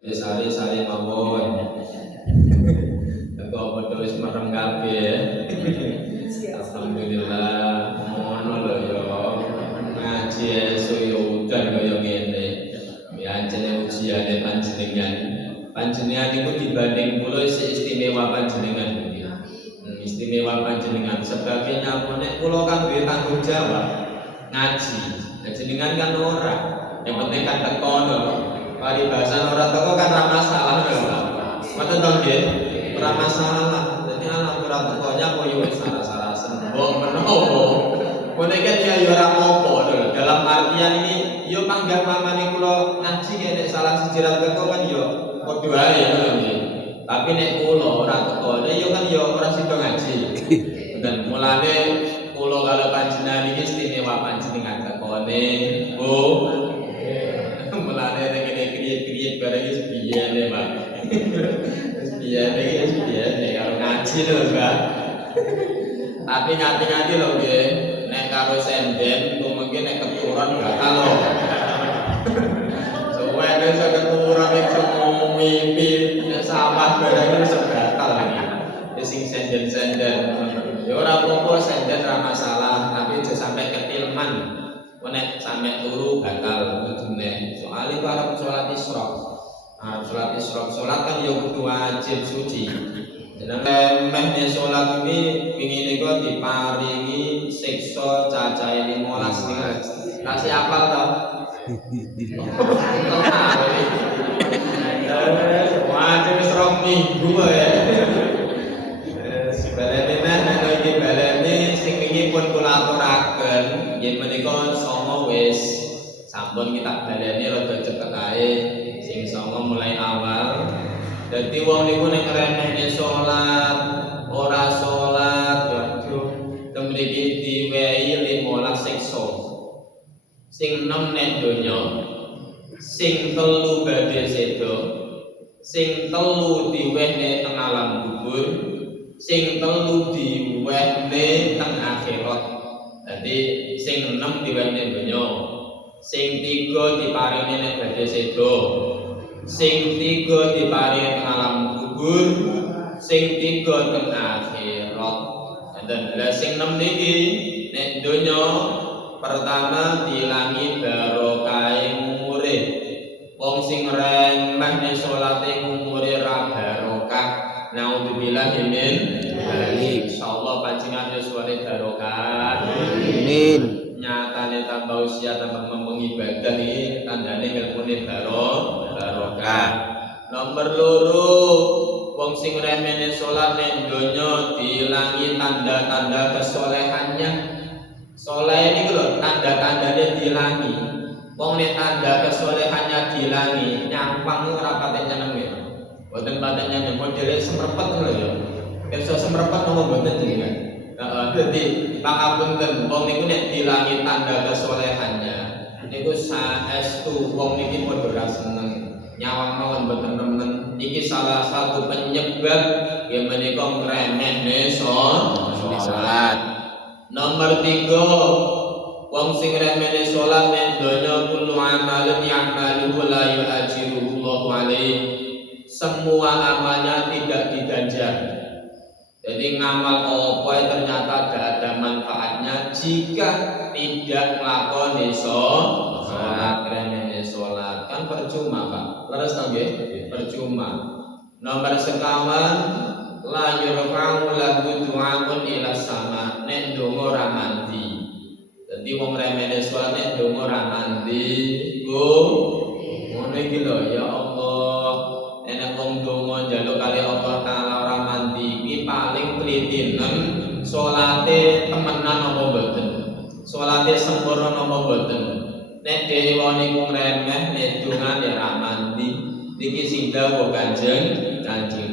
Sari-sari mawon. Kok padha wis merem kabeh. Alhamdulillah, ngono lho ya. Ngaji esuk ya udan kaya ngene. Ya jenenge ujiane panjenengan. Panjenengan iku dibanding kula istimewa panjenengan. Istimewa panjenengan sebabnya nyapa nek kula kan duwe tanggung jawab ngaji. Panjenengan kan ora. Yang penting kan teko lho. Paribasan ora teko kan ora masalah lho. Mboten to nggih? Ora masalah. Dadi ana ora tekonya kok yo salah-salah sembong menowo. Kene kan ya ora apa-apa lho. Dalam artian ini yo panggah mamane kula ngaji nek salah siji ra teko kan yo padha ae lho nggih. Tapi nek kula ora teko, yo kan yo ora sida ngaji. Dan mulane kula kalau panjenengan iki istimewa panjenengan tekone. Oh. Mulane nek kene kriye-kriye bareng iki biyane, Pak. Wis biyane karo ngaji lho, Pak. Tapi ngati-ngati lho nggih, nek karo senden mungkin nek keturunan bakal lho. Soale nek keturunan iki mimpi sahabat barang wis batal iki. Sing senden-senden. Ya ora apa-apa senden ra masalah, tapi aja sampai ketilman. Nek sampe turu batal kudune. Soale arep salat isyraq. Arep salat isyraq, salat kan ya kudu wajib suci. Jenenge mehne salat iki pingine kok diparingi siksa cacahe 15 ning. Kasih apal to? Wajib wis rong minggu ya. Balene nang iki balene sing wingi pun kula aturaken, nggih menika songo wis sampun kita baleni rada cepet ae sing songo mulai awal. Dadi wong niku nek ngremehne salat, ora salat, waduh, temriki diwehi 15 siksa. Sing 6 nek donya, sing 3 badhe sedo, sing 3 diwehne teng alam kubur, sing 3 diwehne teng akhirat. Dadi sing 6 diwehne donya, sing 3 diparingi nek badhe sedo, sing 3 diparingi teng alam kubur, sing 3 teng akhirat. Dan sing 6 niki nek donya pertama dilangi barokahe umure. Wong sing remeh salate umure ra barokah. Naudzubillah min dzalik. Insyaallah panjenengan yuswane barokah. Amin. Nyatane tambah usia tambah mengibadah iki tandane ilmune barokah. Nomor 2, wong sing remene salat nek donya dilangi tanda-tanda kesolehannya. Soleh ini lho tanda-tandanya dilangi. Wong nek tanda kesolehannya dilangi, nyampang ora patek nyeneng ya. Mboten patek nyeneng modele semrepet lho ya. Kersa semrepet nopo mboten jenengan. Heeh, dadi pangapunten wong niku nek dilangi tanda kesolehannya, niku saestu wong niki padha seneng. Nyawang mawon mboten nemen. Iki salah satu penyebab yang menika ngremehne salat. Nomor 3, wong sing remene salat nek donya kullu amalin ya'malu la yu'ajiruhu Allahu alaihi. Semua amalnya tidak diganjar. Jadi ngamal apa ternyata tidak ada manfaatnya jika tidak nglakoni salat. Remene salat kan percuma, Pak. Leres to nggih? Percuma. Nomor 5, la yurfa'u lahu du'aun ila sama. Nek ndonga ora mandi. Dadi wong remene salat nek ndonga ora mandi, ngono iki lho ya Allah. Nek wong ndonga njaluk kali Allah taala ora mandi, iki paling plitinen salate temenan apa mboten? Salate sempurna apa mboten? Nek dhewe niku ngremeh nek donga nek ora mandi, iki sing dawuh Kanjeng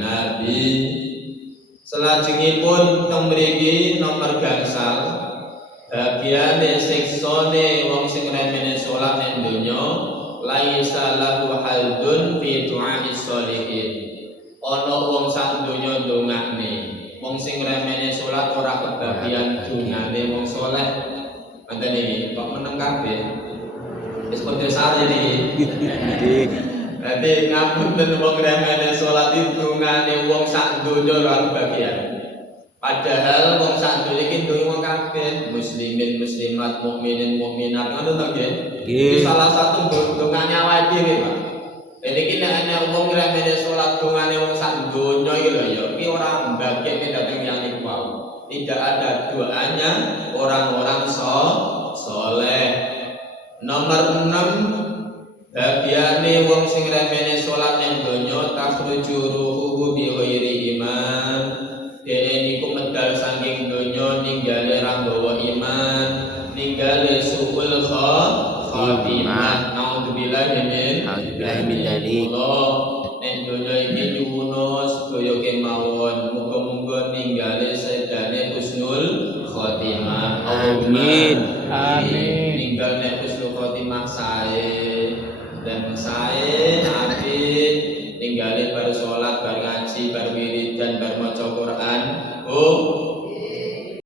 Nabi. Selajengipun teng mriki nomor gangsal bagiane siksane wong sing remene salat nek donya laisa lahu haldun fi du'a'is sholihin. Ana wong sak donya ndongakne, wong sing remene salat ora kebagian dungane wong saleh. Ngoten iki kok meneng kabeh. Wis padha sare iki. Dadi ngapunten wong remene salat dungane wong sak donya ora bagian. Padahal wong sak donya iki ndonga kabeh, muslimin muslimat, mukminin mukminat, ngono to nggih? Iki salah satu dongane awake dhewe, Pak. Jadi nek ana wong remene salat dongane wong sak donya iki lho ya, iki ora mbagekne dhateng yang niku wau. Tidak ada doanya orang-orang soleh. Nomor 6, bagiane wong sing remene salat ning donya takhruju ruhuhu bi ghairi iman. Dene niku medal saking donya ninggale ra nggawa iman, ninggale suul khatimah. Naudzubillah min dzalik. Ning donya iki nyuwun sedaya kemawon muga-muga ninggale sedane husnul khatimah. Amin. Amin. Ninggal nek husnul khatimah sae dan sae apik ninggale bar salat, bar ngaji, bar wiridan, bar maca Quran.